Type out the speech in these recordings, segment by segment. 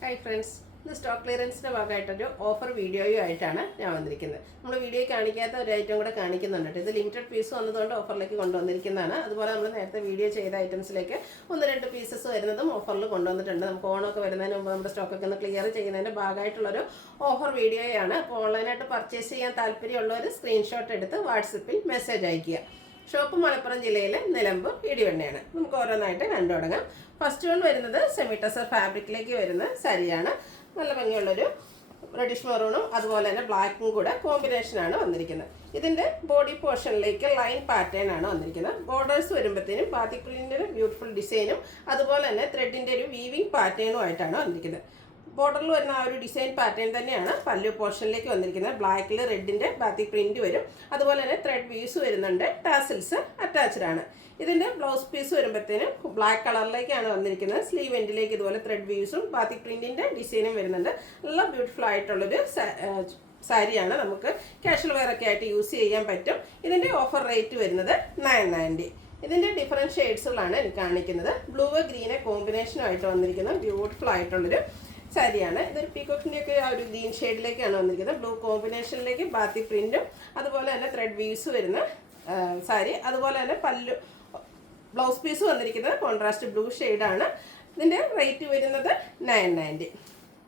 Hi friends, ഇത് stock ക്ലിയറൻസിൻ്റെ ഭാഗമായിട്ടൊരു offer വീഡിയോയുമായിട്ടാണ് ഞാൻ വന്നിരിക്കുന്നത്. നമ്മൾ വീഡിയോ കാണിക്കാത്ത ഒരു ഐറ്റം കൂടെ കാണിക്കുന്നുണ്ട്. ഇത് ലിമിറ്റഡ് പീസ് വന്നതുകൊണ്ട് ഓഫറിലേക്ക് കൊണ്ടുവന്നിരിക്കുന്നതാണ്. അതുപോലെ നമ്മൾ നേരത്തെ വീഡിയോ ചെയ്ത ഐറ്റംസിലേക്ക് 1-2 പീസസ് വരുന്നതും ഓഫറിൽ കൊണ്ടുവന്നിട്ടുണ്ട്. നമുക്ക് ഓണമൊക്കെ വരുന്നതിന് മുമ്പ് നമ്മുടെ സ്റ്റോക്കൊക്കെ ഒന്ന് ക്ലിയർ ചെയ്യുന്നതിൻ്റെ ഭാഗമായിട്ടുള്ളൊരു ഓഫർ വീഡിയോയാണ്. അപ്പോൾ ഓൺലൈനായിട്ട് പർച്ചേസ് ചെയ്യാൻ താല്പര്യമുള്ളവർ സ്ക്രീൻഷോട്ട് എടുത്ത് വാട്സപ്പിൽ മെസ്സേജ് അയയ്ക്കുക. ഷോപ്പ് മലപ്പുറം ജില്ലയിലെ നിലമ്പൂർ ഇടിവണ്ണയാണ്. നമുക്ക് ഓരോന്നായിട്ട് കണ്ടു തുടങ്ങാം. ഫസ്റ്റ് വൺ വരുന്നത് സെമി ടസർ ഫാബ്രിക്കിലേക്ക് വരുന്ന സാരിയാണ്. നല്ല ഭംഗിയുള്ളൊരു റെഡിഷ് മെറൂണും അതുപോലെ തന്നെ ബ്ലാക്കും കൂടെ കോമ്പിനേഷനാണ് വന്നിരിക്കുന്നത്. ഇതിൻ്റെ ബോഡി പോർഷനിലേക്ക് ലൈൻ പാറ്റേൺ ആണ് വന്നിരിക്കുന്നത്. ബോർഡേഴ്സ് വരുമ്പോഴത്തേനും ബാത്തിക് പ്രിന്റിൻ്റെ ഒരു ബ്യൂട്ടിഫുൾ ഡിസൈനും അതുപോലെ തന്നെ ത്രെഡിൻ്റെ ഒരു വീവിങ് പാറ്റേണും ആയിട്ടാണ് വന്നിരിക്കുന്നത്. ബോർഡറിൽ വരുന്ന ആ ഒരു ഡിസൈൻ പാറ്റേൺ തന്നെയാണ് പല്ലു പോർഷനിലേക്ക് വന്നിരിക്കുന്നത്. ബ്ലാക്കിൽ റെഡിൻ്റെ ബാത്തിക് പ്രിന്റ് വരും. അതുപോലെ തന്നെ ത്രെഡ് വീവ്സ് വരുന്നുണ്ട്. ടാസിൽസ് അറ്റാച്ച്ഡ് ആണ്. ഇതിൻ്റെ ബ്ലൗസ് പീസ് വരുമ്പോഴത്തേനും ബ്ലാക്ക് കളറിലേക്കാണ് വന്നിരിക്കുന്നത്. സ്ലീവ് എൻഡിലേക്ക് ഇതുപോലെ ത്രെഡ് വീവ്സും ബാത്തിക് പ്രിന്റിൻ്റെ ഡിസൈനും വരുന്നുണ്ട്. നല്ല ബ്യൂട്ടിഫുൾ ആയിട്ടുള്ളൊരു സാരിയാണ്. നമുക്ക് കാഷ്വൽ വെയർ ഒക്കെ ആയിട്ട് യൂസ് ചെയ്യാൻ പറ്റും. ഇതിൻ്റെ ഓഫർ റേറ്റ് വരുന്നത് 990. ഇതിൻ്റെ ഡിഫറെൻറ്റ് ഷെയ്ഡ്സുകളാണ് എനിക്ക് കാണിക്കുന്നത്. ബ്ലൂ ഗ്രീന് കോമ്പിനേഷനുമായിട്ട് വന്നിരിക്കുന്നത് ബ്യൂട്ടിഫുൾ ആയിട്ടുള്ളൊരു സാരിയാണ്. ഇതൊരു പീകോക്കിൻ്റെ ഒക്കെ ആ ഒരു ഗ്രീൻ ഷെയ്ഡിലേക്കാണ് വന്നിരിക്കുന്നത്. ബ്ലൂ കോമ്പിനേഷനിലേക്ക് ബാത്തിക് പ്രിന്റും അതുപോലെ തന്നെ ത്രെഡ് വീവ്സ് വരുന്ന സാരി. അതുപോലെ തന്നെ ബ്ലൗസ് പീസ് വന്നിരിക്കുന്നത് കോൺട്രാസ്റ്റ് ബ്ലൂ ഷെയ്ഡാണ്. ഇതിൻ്റെ റേറ്റ് വരുന്നത് 990.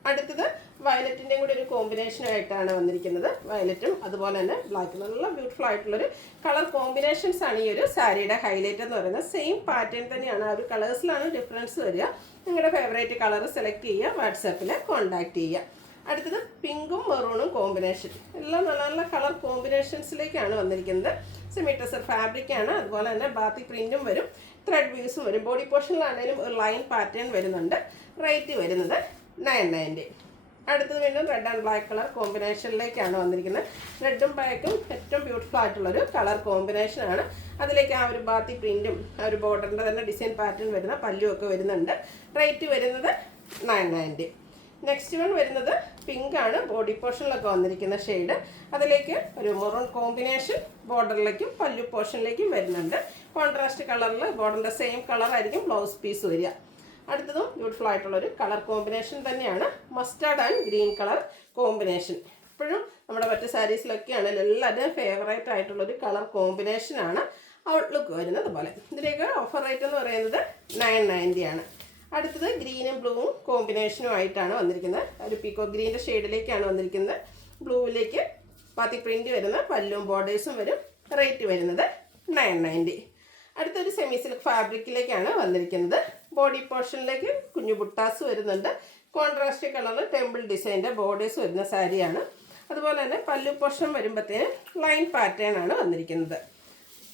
അടുത്തത് വയലറ്റിൻ്റെയും കൂടി ഒരു കോമ്പിനേഷനായിട്ടാണ് വന്നിരിക്കുന്നത്. വയലറ്റും അതുപോലെ തന്നെ ബ്ലാക്ക്, നല്ല ബ്യൂട്ടിഫുൾ ആയിട്ടുള്ളൊരു കളർ കോമ്പിനേഷൻസ് ആണ് ഈ ഒരു സാരിയുടെ ഹൈലൈറ്റ് എന്ന് പറയുന്നത്. സെയിം പാറ്റേൺ തന്നെയാണ്, ആ ഒരു കളേഴ്സിലാണ് ഡിഫറൻസ് വരിക. നിങ്ങളുടെ ഫേവറേറ്റ് കളർ സെലക്ട് ചെയ്യുക, വാട്സാപ്പിൽ കോൺടാക്റ്റ് ചെയ്യുക. അടുത്തത് പിങ്കും മെറൂണും കോമ്പിനേഷൻ. എല്ലാം നല്ല നല്ല കളർ കോമ്പിനേഷൻസിലേക്കാണ് വന്നിരിക്കുന്നത്. സെമി ടസർ ഫാബ്രിക്കാണ്. അതുപോലെ തന്നെ ബാത്തിക് പ്രിന്റും വരും, ത്രെഡ് വ്യൂസും വരും. ബോഡി പോർഷനിലാണെങ്കിലും ഒരു ലൈൻ പാറ്റേൺ വരുന്നുണ്ട്. റേറ്റ് വരുന്നത് 990. അടുത്തത് വീണ്ടും റെഡ് ആൻഡ് ബ്ലാക്ക് കളർ കോമ്പിനേഷനിലേക്കാണ് വന്നിരിക്കുന്നത്. റെഡും ബ്ലാക്കും ഏറ്റവും ബ്യൂട്ടിഫുൾ ആയിട്ടുള്ളൊരു കളർ കോമ്പിനേഷനാണ്. അതിലേക്ക് ആ ഒരു ബാത്തിക് പ്രിന്റും ആ ഒരു ബോർഡറിൻ്റെ തന്നെ ഡിസൈൻ പാറ്റേൺ വരുന്ന പല്ലുമൊക്കെ വരുന്നുണ്ട്. റേറ്റ് വരുന്നത് 990. നെക്സ്റ്റ് വൺ വരുന്നത് പിങ്ക് ആണ്. ബോഡി പോർഷനിലൊക്കെ വന്നിരിക്കുന്ന ഷെയ്ഡ്. അതിലേക്ക് ഒരു മെറൂൺ കോമ്പിനേഷൻ ബോർഡറിലേക്കും പല്ലു പോർഷനിലേക്കും വരുന്നുണ്ട്. കോൺട്രാസ്റ്റ് കളറിൽ ബോർഡറിൻ്റെ സെയിം കളറായിരിക്കും ബ്ലൗസ് പീസ് വരിക. അടുത്തതും ബ്യൂട്ടിഫുൾ ആയിട്ടുള്ളൊരു കളർ കോമ്പിനേഷൻ തന്നെയാണ്. Mustard and green colour combination. ഇപ്പോഴും നമ്മുടെ മറ്റ് സാരീസിലൊക്കെയാണ് എല്ലാവരുടെയും ഫേവറേറ്റ് ആയിട്ടുള്ളൊരു കളർ കോമ്പിനേഷനാണ് ഔട്ട്ലുക്ക് വരുന്നത് പോലെ. ഇതിലേക്ക് ഓഫർ റേറ്റ് എന്ന് പറയുന്നത് 990 ആണ്. അടുത്തത് ഗ്രീനും ബ്ലൂവും കോമ്പിനേഷനും ആയിട്ടാണ് വന്നിരിക്കുന്നത്. ഒരു പീക്കോ ഗ്രീൻ്റെ ഷെയ്ഡിലേക്കാണ് വന്നിരിക്കുന്നത്. ബ്ലൂവിലേക്ക് ബാത്തിക് പ്രിന്റ് വരുന്ന പല്ലും ബോർഡേഴ്സും വരും. റേറ്റ് വരുന്നത് 990. അടുത്തൊരു സെമി സിൽക്ക് ഫാബ്രിക്കിലേക്കാണ് വന്നിരിക്കുന്നത്. ബോഡി പോർഷനിലേക്ക് കുഞ്ഞു ബുട്ടാസ് വരുന്നുണ്ട്. കോൺട്രാസ്റ്റ് കളറിൽ ടെമ്പിൾ ഡിസൈൻ്റെ ബോർഡേഴ്സ് വരുന്ന സാരിയാണ്. അതുപോലെ തന്നെ പല്ലു പോർഷൻ വരുമ്പോഴത്തേന് ലൈൻ പാറ്റേൺ ആണ് വന്നിരിക്കുന്നത്.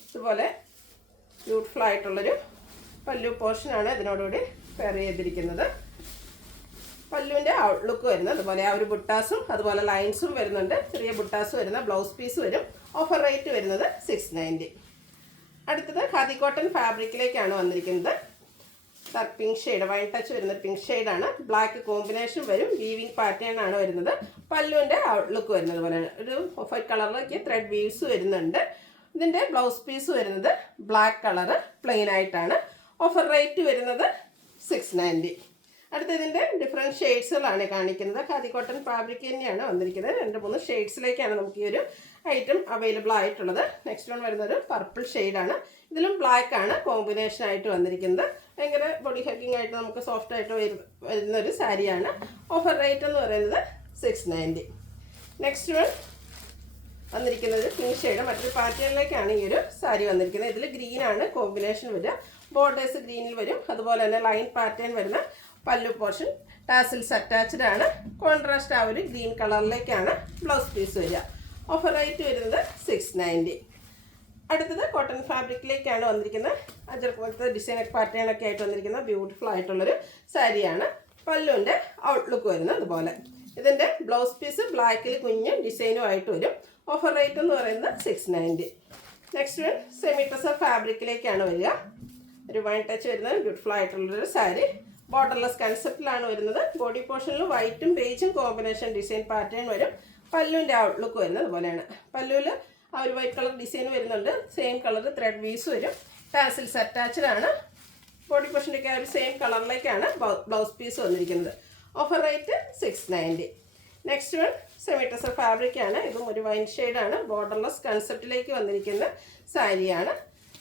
ഇതുപോലെ ബ്യൂട്ടിഫുൾ ആയിട്ടുള്ളൊരു പല്ലു പോർഷനാണ് ഇതിനോടുകൂടി പെയർ ചെയ്തിരിക്കുന്നത്. പല്ലുവിൻ്റെ ഔട്ട്ലുക്ക് വരുന്നത് അതുപോലെ ആ ഒരു ബുട്ടാസും അതുപോലെ ലൈൻസും വരുന്നുണ്ട്. ചെറിയ ബുട്ടാസ് വരുന്ന ബ്ലൗസ് പീസ് വരും. ഓഫർ റേറ്റ് വരുന്നത് 690. അടുത്തത് ഖാദി കോട്ടൺ ഫാബ്രിക്കിലേക്കാണ് വന്നിരിക്കുന്നത്. പിങ്ക് ഷെയ്ഡ്, വൈൻ ടച്ച് വരുന്ന പിങ്ക് ഷെയ്ഡാണ്. ബ്ലാക്ക് കോമ്പിനേഷൻ വരും. വീവിങ് പാറ്റേൺ ആണ് വരുന്നത്. പല്ലുവിൻ്റെ ഔട്ട്ലുക്ക് വരുന്നത് പോലെയാണ്. ഒരു ഓഫ് വൈറ്റ് കളറിലേക്ക് ത്രെഡ് വീവ്സ് വരുന്നുണ്ട്. ഇതിൻ്റെ ബ്ലൗസ് പീസ് വരുന്നത് ബ്ലാക്ക് കളറ് പ്ലെയിൻ ആയിട്ടാണ്. ഓഫർ റേറ്റ് വരുന്നത് 690. അടുത്ത ഇതിൻ്റെ ഡിഫറെൻറ്റ് ഷെയ്ഡ്സുകളാണ് കാണിക്കുന്നത്. ഖാദി കോട്ടൺ ഫാബ്രിക് തന്നെയാണ് വന്നിരിക്കുന്നത്. 2-3 ഷെയ്ഡ്സിലേക്കാണ് നമുക്ക് ഈ ഒരു ഐറ്റം അവൈലബിൾ ആയിട്ടുള്ളത്. നെക്സ്റ്റ് വൺ വരുന്നൊരു പർപ്പിൾ ഷെയ്ഡാണ്. ഇതിലും ബ്ലാക്ക് ആണ് കോമ്പിനേഷൻ ആയിട്ട് വന്നിരിക്കുന്നത്. ഭയങ്കര ബോഡി ഹഗ്ഗിങ് ആയിട്ട് നമുക്ക് സോഫ്റ്റ് ആയിട്ട് വരുന്നൊരു സാരിയാണ്. ഓഫർ റേറ്റ് എന്ന് പറയുന്നത് 690. നെക്സ്റ്റ് വൺ വന്നിരിക്കുന്നത് പിങ്ക് ഷെയ്ഡ്. മറ്റൊരു പാറ്റേണിലേക്കാണ് ഈ ഒരു സാരി വന്നിരിക്കുന്നത്. ഇതിൽ ഗ്രീനാണ് കോമ്പിനേഷൻ വരിക. ബോർഡേഴ്സ് ഗ്രീനിൽ വരും. അതുപോലെ തന്നെ ലൈൻ പാറ്റേൺ വരുന്ന പല്ലു പോർഷൻ. ടാസിൽസ് അറ്റാച്ച്ഡ് ആണ്. കോൺട്രാസ്റ്റ് ആ ഒരു ഗ്രീൻ കളറിലേക്കാണ് ബ്ലൗസ് പീസ് വരിക. ഓഫർ റേറ്റ് വരുന്നത് 690. അടുത്തത് കോട്ടൺ ഫാബ്രിക്കിലേക്കാണ് വന്നിരിക്കുന്നത്. അജർക്കത്തെ ഡിസൈൻ പാറ്റേൺ ഒക്കെ ആയിട്ട് വന്നിരിക്കുന്ന ബ്യൂട്ടിഫുൾ ആയിട്ടുള്ളൊരു സാരിയാണ്. പല്ലുവിൻ്റെ ഔട്ട്ലുക്ക് വരുന്നത് അതുപോലെ. ഇതിൻ്റെ ബ്ലൗസ് പീസ് ബ്ലാക്കിൽ കുഞ്ഞ് ഡിസൈനും ആയിട്ട് വരും. ഓഫർ റേറ്റ് എന്ന് പറയുന്നത് 690. നെക്സ്റ്റ് സെമി ടസർ ഫാബ്രിക്കിലേക്കാണ് വരിക. ഒരു വൈൻ ടച്ച് വരുന്ന ബ്യൂട്ടിഫുൾ ആയിട്ടുള്ളൊരു സാരി. ബോർഡർലെസ് കൺസെപ്റ്റിലാണ് വരുന്നത്. ബോഡി പോർഷനിൽ വൈറ്റും ബേജും കോമ്പിനേഷൻ ഡിസൈൻ പാറ്റേൺ വരും. പല്ലുവിൻ്റെ ഔട്ട്ലുക്ക് വരുന്നത് അതുപോലെയാണ്. പല്ലുവിൽ ആ ഒരു വൈറ്റ് കളർ ഡിസൈൻ വരുന്നുണ്ട്. സെയിം കളർ ത്രെഡ് വീസ് വരും. ടാസിൽസ് അറ്റാച്ച്ഡ് ആണ്. ബോഡി പോർഷൻ്റെ ഒക്കെ ആ ഒരു സെയിം കളറിലേക്കാണ് ബ്ലൗസ് പീസ് വന്നിരിക്കുന്നത്. Offer rate 690. Next one semi tussar fabric ആണ്. ഇതും ഒരു വൈൻ ഷെയ്ഡാണ്. ബോർഡർലെസ് കൺസെപ്റ്റിലേക്ക് വന്നിരിക്കുന്ന സാരിയാണ്.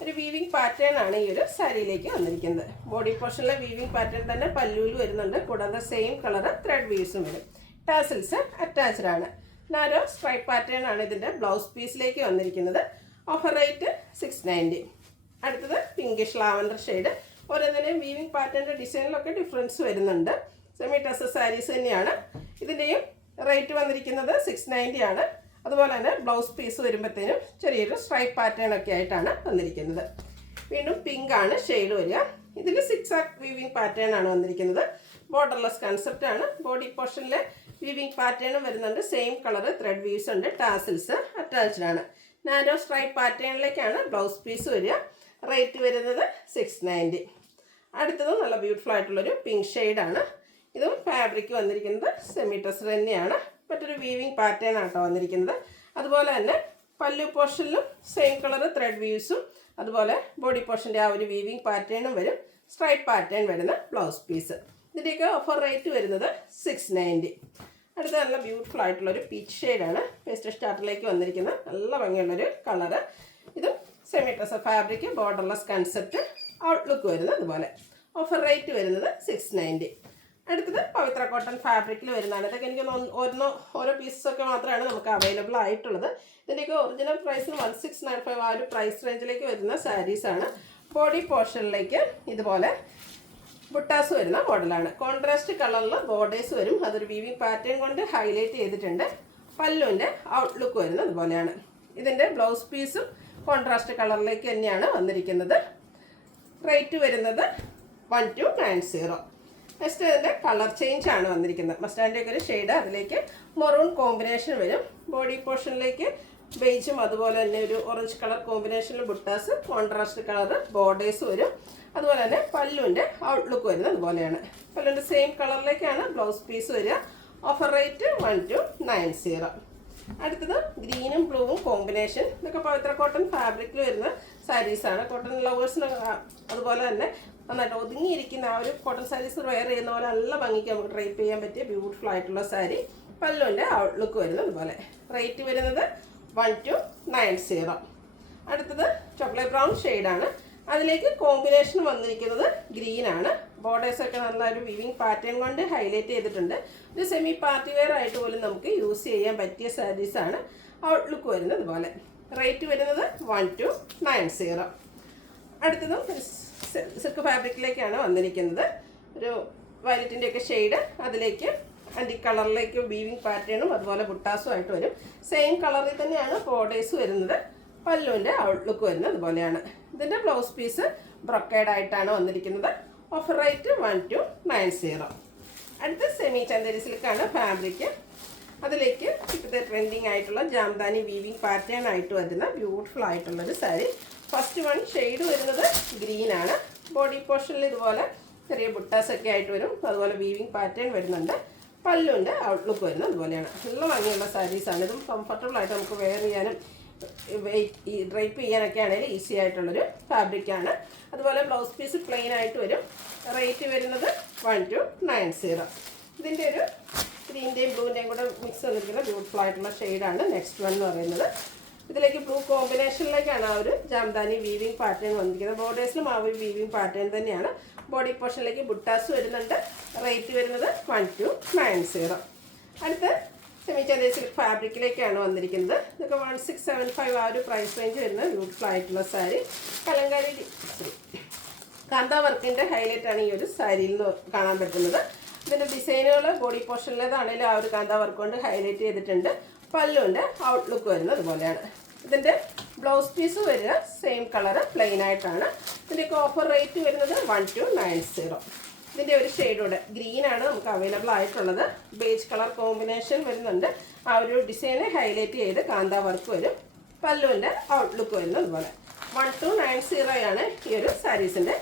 ഒരു വീവിങ് പാറ്റേൺ ആണ് ഈ ഒരു സാരിയിലേക്ക് വന്നിരിക്കുന്നത്. ബോഡി പോർഷനിലെ വീവിങ് പാറ്റേൺ തന്നെ പല്ലൂല് വരുന്നുണ്ട്. കൂടാതെ സെയിം കളർ ത്രെഡ് വീവ്സും വരും. ടാസിൽസ് അറ്റാച്ച്ഡ് ആണ്. നാരോ സ്ട്രൈപ്പ് പാറ്റേൺ ആണ് ഇതിൻ്റെ ബ്ലൗസ് പീസിലേക്ക് വന്നിരിക്കുന്നത്. Offer rate 690. അടുത്തത് പിങ്കിഷ് ലാവൻഡർ ഷെയ്ഡ്. ഓരോന്നിനെയും വീവിങ് പാറ്റേണിൻ്റെ ഡിസൈനിലൊക്കെ ഡിഫറൻസ് വരുന്നുണ്ട്. സെമി ടെസർ സാരീസ് തന്നെയാണ്. ഇതിൻ്റെയും റേറ്റ് വന്നിരിക്കുന്നത് 690 ആണ്. അതുപോലെ തന്നെ ബ്ലൗസ് പീസ് വരുമ്പോഴത്തേനും ചെറിയൊരു സ്ട്രൈപ്പ് പാറ്റേൺ ഒക്കെ ആയിട്ടാണ് വന്നിരിക്കുന്നത്. വീണ്ടും പിങ്ക് ആണ് ഷെയ്ഡ് വരിക. ഇതിൽ 6 ആർക്ക് വീവിങ് പാറ്റേൺ ആണ് വന്നിരിക്കുന്നത്. ബോർഡർലെസ് കൺസെപ്റ്റ് ആണ്. ബോഡി പോർഷനിലെ വീവിങ് പാറ്റേണും വരുന്നുണ്ട്. സെയിം കളർ ത്രെഡ് വീവ്സ് ഉണ്ട്. ടാസിൽസ് അറ്റാച്ച്ഡ് ആണ്. നാരോ സ്ട്രൈപ്പ് പാറ്റേണിലേക്കാണ് ബ്ലൗസ് പീസ് വരിക. റേറ്റ് വരുന്നത് 690. അടുത്തത് നല്ല ബ്യൂട്ടിഫുൾ ആയിട്ടുള്ളൊരു പിങ്ക് ഷെയ്ഡാണ്. ഇതും ഫാബ്രിക് വന്നിരിക്കുന്നത് സെമി ടെസർ തന്നെയാണ്. മറ്റൊരു വീവിങ് പാറ്റേൺ ആട്ടോ വന്നിരിക്കുന്നത്. അതുപോലെ തന്നെ പല്ലു പോർഷനിലും സെയിം കളർ ത്രെഡ് വീവ്സും അതുപോലെ ബോഡി പോർഷൻ്റെ ആ ഒരു വീവിങ് പാറ്റേണും വരും. സ്ട്രൈപ്പ് പാറ്റേൺ വരുന്ന ബ്ലൗസ് പീസ്. ഇതിൻ്റെയൊക്കെ ഓഫർ റേറ്റ് വരുന്നത് 690. അടുത്ത നല്ല ബ്യൂട്ടിഫുൾ ആയിട്ടുള്ളൊരു പീച്ച് ഷെയ്ഡാണ്. പേസ്റ്റ് സ്റ്റാർട്ടറിലേക്ക് വന്നിരിക്കുന്ന നല്ല ഭംഗിയുള്ളൊരു കളറ്. ഇതും semi tussar fabric, borderless concept, outlook വരുന്നത് അതുപോലെ. ഓഫർ റേറ്റ് വരുന്നത് 690. അടുത്തത് പവിത്ര കോട്ടൺ ഫാബ്രിക്കിൽ വരുന്നതാണ്. ഇതൊക്കെ എനിക്ക് ഓരോ പീസസൊക്കെ മാത്രമാണ് നമുക്ക് അവൈലബിൾ ആയിട്ടുള്ളത്. ഇതിൻ്റെയൊക്കെ ഒറിജിനൽ പ്രൈസിന് 1695 ആ ഒരു പ്രൈസ് റേഞ്ചിലേക്ക് വരുന്ന സാരീസാണ്. ബോഡി പോർഷനിലേക്ക് ഇതുപോലെ ബുട്ടാസ് വരുന്ന മോഡലാണ്. കോൺട്രാസ്റ്റ് കളറിൽ ബോർഡേഴ്സ് വരും. അതൊരു വീവിങ് പാറ്റേൺ കൊണ്ട് ഹൈലൈറ്റ് ചെയ്തിട്ടുണ്ട്. പല്ലുവിൻ്റെ ഔട്ട്ലുക്ക് വരുന്നത് അതുപോലെയാണ്. ഇതിൻ്റെ ബ്ലൗസ് പീസും കോൺട്രാസ്റ്റ് കളറിലേക്ക് തന്നെയാണ് വന്നിരിക്കുന്നത്. റേറ്റ് വരുന്നത് 1290. നെക്സ്റ്റ് ഇതിൻ്റെ കളർ ചേഞ്ച് ആണ് വന്നിരിക്കുന്നത്. മസ്റ്റാൻഡിൻ്റെ ഒരു ഷെയ്ഡ്, അതിലേക്ക് മെറൂൺ കോമ്പിനേഷൻ വരും. ബോഡി പോർഷനിലേക്ക് ബേജും അതുപോലെ തന്നെ ഒരു ഓറഞ്ച് കളർ കോമ്പിനേഷനിൽ ബുട്ടാസ്, കോൺട്രാസ്റ്റ് കളർ ബോർഡേഴ്സ് വരും. അതുപോലെ തന്നെ പല്ലുവിൻ്റെ ഔട്ട്ലുക്ക് വരുന്നത് അതുപോലെയാണ്. പല്ലുവിൻ്റെ സെയിം കളറിലേക്കാണ് ബ്ലൗസ് പീസ് വരിക. Offer rate 1290. അടുത്തത് ഗ്രീനും ബ്ലൂവും കോമ്പിനേഷൻ. ഇതൊക്കെ പവിത്ര കോട്ടൺ ഫാബ്രിക്കിൽ വരുന്ന സാരീസാണ്. കോട്ടൺ ലവേഴ്സിന് അതുപോലെ തന്നെ നന്നായിട്ട് ഒതുങ്ങിയിരിക്കുന്ന ആ ഒരു കോട്ടൺ സാരീസ് വെയർ ചെയ്യുന്ന പോലെ നല്ല ഭംഗിക്ക് നമുക്ക് ഡ്രൈപ്പ് ചെയ്യാൻ പറ്റിയ ബ്യൂട്ടിഫുൾ ആയിട്ടുള്ള സാരി. പല്ലുവിൻ്റെ ഔട്ട്ലുക്ക് വരുന്നത് അതുപോലെ. റേറ്റ് വരുന്നത് 1290. അടുത്തത് ചോക്ലേറ്റ് ബ്രൗൺ ഷെയ്ഡാണ്. അതിലേക്ക് കോമ്പിനേഷൻ വന്നിരിക്കുന്നത് ഗ്രീനാണ്. ബോർഡേഴ്സൊക്കെ നല്ലൊരു വിവിങ് പാറ്റേൺ കൊണ്ട് ഹൈലൈറ്റ് ചെയ്തിട്ടുണ്ട്. ഒരു സെമി പാർട്ടി വെയർ ആയിട്ട് പോലും നമുക്ക് യൂസ് ചെയ്യാൻ പറ്റിയ സാരീസാണ്. ഔട്ട്ലുക്ക് വരുന്നത് അതുപോലെ. റേറ്റ് വരുന്നത് 1290. അടുത്തതും സിൽക്ക് ഫാബ്രിക്കിലേക്കാണ് വന്നിരിക്കുന്നത്. ഒരു വയലറ്റിൻ്റെയൊക്കെ ഷെയ്ഡ്, അതിലേക്ക് ആൻറ്റി കളറിലേക്ക് വീവിങ് പാറ്റേണും അതുപോലെ ബുട്ടാസും ആയിട്ട് വരും. സെയിം കളറിൽ തന്നെയാണ് ബോർഡേഴ്സ് വരുന്നത്. പല്ലുവിൻ്റെ ഔട്ട്ലുക്ക് വരുന്നത് അതുപോലെയാണ്. ഇതിൻ്റെ ബ്ലൗസ് പീസ് ബ്രൊക്കേഡ് ആയിട്ടാണ് വന്നിരിക്കുന്നത്. Offer rate 1290. അടുത്ത സെമി ചന്ദേരി സിൽക്കാണ് ഫാബ്രിക്. അതിലേക്ക് ഇപ്പോഴത്തെ ട്രെൻഡിങ് ആയിട്ടുള്ള ജാംദാനി വീവിങ് പാറ്റേൺ ആയിട്ട് വരുന്ന ബ്യൂട്ടിഫുൾ ആയിട്ടുള്ളൊരു സാരി. ഫസ്റ്റ് വൺ ഷെയ്ഡ് വരുന്നത് ഗ്രീനാണ്. ബോഡി പോർഷനിൽ ഇതുപോലെ ചെറിയ ബുട്ടാസൊക്കെ ആയിട്ട് വരും. അതുപോലെ വീവിങ് പാറ്റേൺ വരുന്നുണ്ട്. പല്ലുവിൻ്റെ ഔട്ട്ലുക്ക് വരുന്നത് അതുപോലെയാണ്. നല്ല ഭംഗിയുള്ള സാരീസാണ്. ഇതും കംഫർട്ടബിൾ ആയിട്ട് നമുക്ക് വെയർ ചെയ്യാനും ഡ്രൈപ്പ് ചെയ്യാനൊക്കെ ആണെങ്കിൽ ഈസി ആയിട്ടുള്ളൊരു ഫാബ്രിക്കാണ്. അതുപോലെ ബ്ലൗസ് പീസ് പ്ലെയിൻ ആയിട്ട് വരും. റേറ്റ് വരുന്നത് 1290. ഇതിൻ്റെ ഒരു ഗ്രീൻ്റെയും ബ്ലൂവിൻ്റെയും കൂടെ മിക്സ് വന്നിരിക്കുന്ന ബ്യൂട്ടിഫുൾ ആയിട്ടുള്ള ഷെയ്ഡാണ് നെക്സ്റ്റ് വൺ എന്ന് പറയുന്നത്. ഇതിലേക്ക് ബ്ലൂ കോമ്പിനേഷനിലേക്കാണ് ആ ഒരു ജാംദാനി വീവിങ് പാറ്റേൺ വന്നിരിക്കുന്നത്. ബോർഡേഴ്സിലും ആ ഒരു വീവിങ് പാറ്റേൺ തന്നെയാണ്. ബോഡി പോർഷനിലേക്ക് ബുട്ടാസ് വരുന്നുണ്ട്. റേറ്റ് വരുന്നത് 1290. അടുത്ത സെമി ചന്ദേരി സിൽക്ക് ഫാബ്രിക്കിലേക്കാണ് വന്നിരിക്കുന്നത്. ഇതൊക്കെ 1675 ആ ഒരു പ്രൈസ് റേഞ്ച് വരുന്ന ബ്യൂട്ടിഫുൾ ആയിട്ടുള്ള സാരി. കലങ്കാരി കാന്ത വർക്കിൻ്റെ ഹൈലൈറ്റ് ആണ് ഈ ഒരു സാരിയിൽ നിന്ന് കാണാൻ പറ്റുന്നത്. ഇതിൻ്റെ ഡിസൈനുകൾ ബോഡി പോർഷനിലേതാണെങ്കിലും ആ ഒരു കാന്ത വർക്ക് കൊണ്ട് ഹൈലൈറ്റ് ചെയ്തിട്ടുണ്ട്. പല്ലുവിൻ്റെ ഔട്ട്ലുക്ക് വരുന്നത് അതുപോലെയാണ്. ഇതിൻ്റെ ബ്ലൗസ് പീസ് വരിക സെയിം കളർ പ്ലെയിൻ ആയിട്ടാണ്. ഇതിൻ്റെയൊക്കെ ഓഫർ റേറ്റ് വരുന്നത് 1290. ഇതിൻ്റെ ഒരു ഷെയ്ഡോടെ ഗ്രീനാണ് നമുക്ക് അവൈലബിൾ ആയിട്ടുള്ളത്. ബേജ് കളർ കോമ്പിനേഷൻ വരുന്നുണ്ട്. ആ ഒരു ഡിസൈനെ ഹൈലൈറ്റ് ചെയ്ത് കാന്ത വർക്ക് വരും. പല്ലുവിൻ്റെ ഔട്ട്ലുക്ക് വരുന്നത് അതുപോലെ. 1290 ആണ് ഈ ഒരു സാരീസിൻ്റെ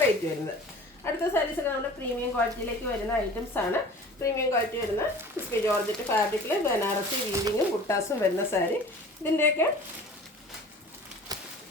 റേറ്റ് വരുന്നത്. അടുത്ത സാരീസൊക്കെ നമ്മുടെ പ്രീമിയം ക്വാളിറ്റിയിലേക്ക് വരുന്ന ഐറ്റംസ് ആണ്. പ്രീമിയം ക്വാളിറ്റി വരുന്ന ക്രിസ്പി ജോർജറ്റ് ഫാബ്രിക്കിൽ ബനാറസി വീവിങ്ങും ബുട്ടാസും വരുന്ന സാരി. ഇതിൻ്റെയൊക്കെ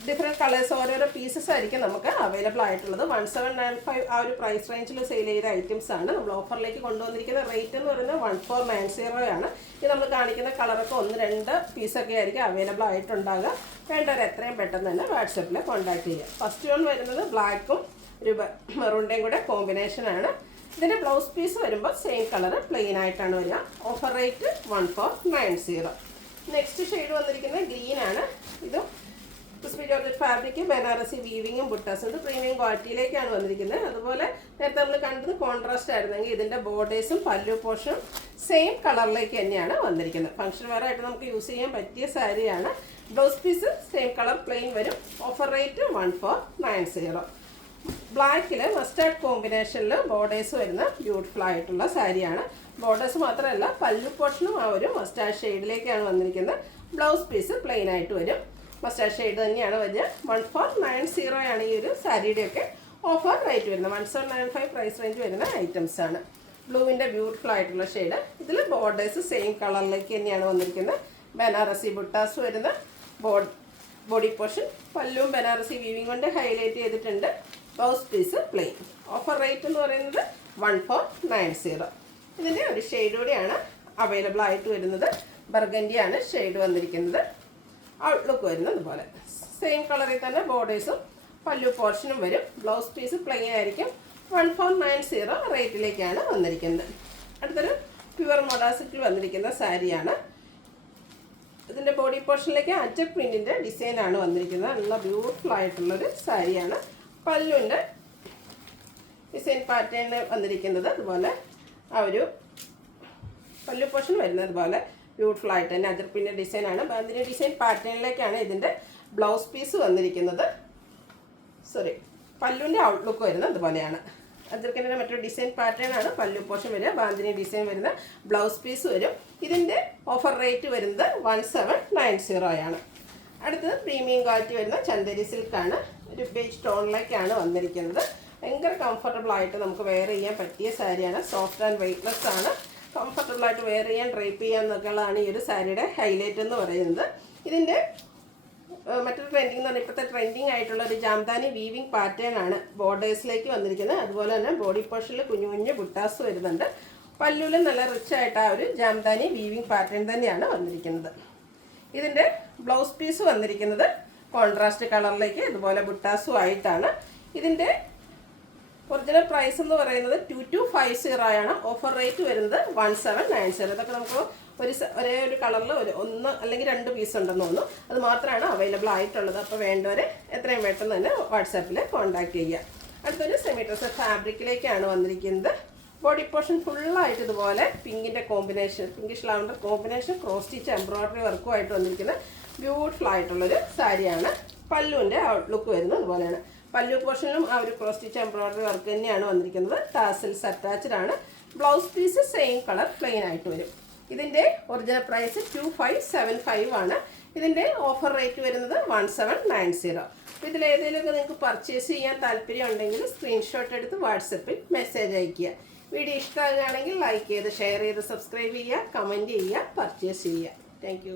ഡിഫറെൻറ്റ് കളേഴ്സ് ഓരോരോ പീസസ് ആയിരിക്കും നമുക്ക് അവൈലബിൾ ആയിട്ടുള്ളത്. 1795 ആ ഒരു പ്രൈസ് റേഞ്ചിൽ സെയിൽ ചെയ്ത ഐറ്റംസ് ആണ്. നമ്മൾ ഓഫറിലേക്ക് കൊണ്ടുവന്നിരിക്കുന്ന റേറ്റ് എന്ന് പറയുന്നത് 1490 ആണ്. ഇത് നമ്മൾ കാണിക്കുന്ന കളറൊക്കെ 1-2 പീസൊക്കെ ആയിരിക്കും അവൈലബിൾ ആയിട്ടുണ്ടാകുക. വേണ്ടവർ എത്രയും പെട്ടെന്ന് തന്നെ വാട്സപ്പിൽ കോൺടാക്ട് ചെയ്യുക. ഫസ്റ്റ് വൺ വരുന്നത് ബ്ലാക്കും ഒരു മെറൂണിൻ്റെയും കൂടെ കോമ്പിനേഷനാണ്. ഇതിൻ്റെ ബ്ലൗസ് പീസ് വരുമ്പോൾ സെയിം കളർ പ്ലെയിൻ ആയിട്ടാണ് വരിക. Offer rate 1490. നെക്സ്റ്റ് ഷെയ്ഡ് വന്നിരിക്കുന്നത് ഗ്രീനാണ്. ഇതും ക്രിസ്പി ജോർജറ്റ് ഫാബ്രിക് ബനാറസി വീവിങ്ങും ബുട്ടാസും ഇത് പ്രീമിയം ക്വാളിറ്റിയിലേക്കാണ് വന്നിരിക്കുന്നത്. അതുപോലെ നേരത്തെ നമ്മൾ കണ്ടത് കോൺട്രാസ്റ്റ് ആയിരുന്നെങ്കിൽ ഇതിൻ്റെ ബോർഡേഴ്സും പല്ലു പോർഷനും സെയിം കളറിലേക്ക് തന്നെയാണ് വന്നിരിക്കുന്നത്. ഫംഗ്ഷൻ വെയർ ആയിട്ട് നമുക്ക് യൂസ് ചെയ്യാൻ പറ്റിയ സാരിയാണ്. Blouse piece same colour plain വരും. Offer rate 1490. ബ്ലാക്കിൽ മസ്റ്റാർഡ് കോമ്പിനേഷനിൽ ബോർഡേഴ്സ് വരുന്ന ബ്യൂട്ടിഫുൾ ആയിട്ടുള്ള സാരിയാണ്. ബോർഡേഴ്സ് മാത്രമല്ല പല്ലു പോർഷനും ആ ഒരു മസ്റ്റാർഡ് ഷെയ്ഡിലേക്കാണ് വന്നിരിക്കുന്നത്. ബ്ലൗസ് പീസ് പ്ലെയിൻ ആയിട്ട് വരും. മസ്റ്റാർഡ് ഷെയ്ഡ് തന്നെയാണ് വരിക. 1490 ആണ് ഈ ഒരു സാരിയുടെയൊക്കെ ഓഫർ റേറ്റ് വരുന്നത്. 1795 പ്രൈസ് റേഞ്ച് വരുന്ന ഐറ്റംസ് ആണ്. ബ്ലൂവിൻ്റെ ബ്യൂട്ടിഫുൾ ആയിട്ടുള്ള ഷെയ്ഡ്. ഇതിൽ ബോർഡേഴ്സ് സെയിം കളറിലേക്ക് തന്നെയാണ് വന്നിരിക്കുന്നത്. ബനാറസി ബുട്ടാസ് വരുന്ന ബോഡി പോർഷൻ പല്ലും ബനാറസി വീവിങ് കൊണ്ട് ഹൈലൈറ്റ് ചെയ്തിട്ടുണ്ട്. Blouse piece plain. Offer rate എന്ന് പറയുന്നത് 1490. ഇതിൻ്റെ ഒരു ഷെയ്ഡ് കൂടിയാണ് അവൈലബിൾ ആയിട്ട് വരുന്നത്. ബർഗൻഡിയാണ് ഷെയ്ഡ് വന്നിരിക്കുന്നത്. ഔട്ട്ലുക്ക് വരുന്നത് പോലെ സെയിം കളറിൽ തന്നെ ബോർഡേഴ്സും പല്ലു പോർഷനും വരും. ബ്ലൗസ് പീസ് പ്ലെയിൻ ആയിരിക്കും. 1490 റേറ്റിലേക്കാണ് വന്നിരിക്കുന്നത്. അടുത്തൊരു പ്യുവർ മൊഡാസിറ്റിൽ വന്നിരിക്കുന്ന സാരിയാണ്. ഇതിൻ്റെ ബോഡി പോർഷനിലേക്ക് അജക് പ്രിൻറ്റിൻ്റെ ഡിസൈനാണ് വന്നിരിക്കുന്നത്. നല്ല ബ്യൂട്ടിഫുൾ ആയിട്ടുള്ളൊരു സാരിയാണ്. പല്ലുവിൻ്റെ ഡിസൈൻ പാറ്റേൺ വന്നിരിക്കുന്നത് അതുപോലെ ആ ഒരു പല്ലു പോർഷൻ വരുന്നത് അതുപോലെ ബ്യൂട്ടിഫുൾ ആയിട്ട് തന്നെ അജർപ്പിൻ്റെ ഡിസൈനാണ്. അതിൻ്റെ ഡിസൈൻ പാറ്റേണിലേക്കാണ് ഇതിൻ്റെ ബ്ലൗസ് പീസ് വന്നിരിക്കുന്നത്. പല്ലുവിൻ്റെ ഔട്ട്ലുക്ക് വരുന്നത് അതുപോലെയാണ്. അജർക്കിൻ്റെ മറ്റൊരു ഡിസൈൻ പാറ്റേൺ ആണ് പല്ലു പോർഷൻ വരിക. ബാന്തിനി ഡിസൈൻ വരുന്ന ബ്ലൗസ് പീസ് വരും. ഇതിൻ്റെ ഓഫർ റേറ്റ് വരുന്നത് 1790 ആണ്. അടുത്തത് പ്രീമിയം ക്വാളിറ്റി വരുന്ന ചന്ദേരി സിൽക്കാണ്. ഒരു ബേജ് ടോണിലേക്കാണ് വന്നിരിക്കുന്നത്. ഭയങ്കര കംഫർട്ടബിൾ ആയിട്ട് നമുക്ക് വെയർ ചെയ്യാൻ പറ്റിയ സാരിയാണ്. സോഫ്റ്റ് ആൻഡ് വെയ്റ്റ്ലെസ് ആണ്. കംഫർട്ടബിൾ ആയിട്ട് വെയർ ചെയ്യാൻ ഡ്രൈപ്പ് ചെയ്യാൻ എന്നൊക്കെയുള്ളതാണ് ഈ ഒരു സാരിയുടെ ഹൈലൈറ്റ് എന്ന് പറയുന്നത്. ഇതിൻ്റെ മറ്റൊരു ട്രെൻഡിങ് എന്ന് പറഞ്ഞാൽ ഇപ്പോഴത്തെ ട്രെൻഡിങ് ആയിട്ടുള്ള ഒരു ജാംദാനി വീവിങ് പാറ്റേൺ ആണ് ബോർഡേഴ്സിലേക്ക് വന്നിരിക്കുന്നത്. അതുപോലെ തന്നെ ബോഡി പോർഷനിൽ കുഞ്ഞു കുഞ്ഞു ബുട്ടാസ് വരുന്നുണ്ട്. പല്ലുവിൽ നല്ല റിച്ച് ആയിട്ട് ആ ഒരു ജാംദാനി വീവിങ് പാറ്റേൺ തന്നെയാണ് വന്നിരിക്കുന്നത്. ഇതിൻ്റെ ബ്ലൗസ് പീസ് വന്നിരിക്കുന്നത് കോൺട്രാസ്റ്റ് കളറിലേക്ക് ഇതുപോലെ ബുട്ടാസും ആയിട്ടാണ്. ഇതിൻ്റെ ഒറിജിനൽ പ്രൈസ് എന്ന് പറയുന്നത് 2250 ആണ്. ഓഫർ റേറ്റ് വരുന്നത് 1790. ഇതൊക്കെ നമുക്ക് ഒരേ ഒരു കളറിൽ ഒന്ന് അല്ലെങ്കിൽ 2 പീസ് ഉണ്ടെന്ന് തോന്നുന്നു. അത് മാത്രമാണ് അവൈലബിൾ ആയിട്ടുള്ളത്. അപ്പോൾ വേണ്ടവരെ എത്രയും പെട്ടെന്ന് തന്നെ വാട്സാപ്പിൽ കോൺടാക്ട് ചെയ്യുക. അടുത്തൊരു സെമി ഡ്രസ് ഫാബ്രിക്കിലേക്കാണ് വന്നിരിക്കുന്നത്. ബോഡി പോർഷൻ ഫുള്ളായിട്ട് ഇതുപോലെ പിങ്കിൻ്റെ combination pinkish lavender combination cross stitch embroidery വർക്കുമായിട്ട് വന്നിരിക്കുന്ന ബ്യൂട്ടിഫുൾ ആയിട്ടുള്ളൊരു സാരിയാണ്. പല്ലുവിൻ്റെ ഔട്ട്ലുക്ക് വരുന്നത് അതുപോലെയാണ്. പല്ലു പോർഷനിലും ആ ഒരു ക്രോസ് സ്റ്റിച്ച് എംബ്രോയ്ഡറി വർക്ക് തന്നെയാണ് വന്നിരിക്കുന്നത്. ടാസൽസ് അറ്റാച്ച്ഡ് ആണ്. Blouse piece same colour plain ആയിട്ട് വരും. ഇതിൻ്റെ ഒറിജിനൽ പ്രൈസ് 2575 ആണ്. ഇതിൻ്റെ ഓഫർ റേറ്റ് വരുന്നത് 1790. അപ്പോൾ ഇതിലേതെങ്കിലുമൊക്കെ നിങ്ങൾക്ക് പർച്ചേസ് ചെയ്യാൻ താല്പര്യം ഉണ്ടെങ്കിൽ സ്ക്രീൻഷോട്ട് എടുത്ത് വാട്സപ്പിൽ മെസ്സേജ് അയയ്ക്കുക. വീഡിയോ ഇഷ്ടമാകുകയാണെങ്കിൽ ലൈക്ക് ചെയ്ത് ഷെയർ ചെയ്ത് സബ്സ്ക്രൈബ് ചെയ്യുക, കമൻറ്റ് ചെയ്യുക, പർച്ചേസ് ചെയ്യുക. താങ്ക്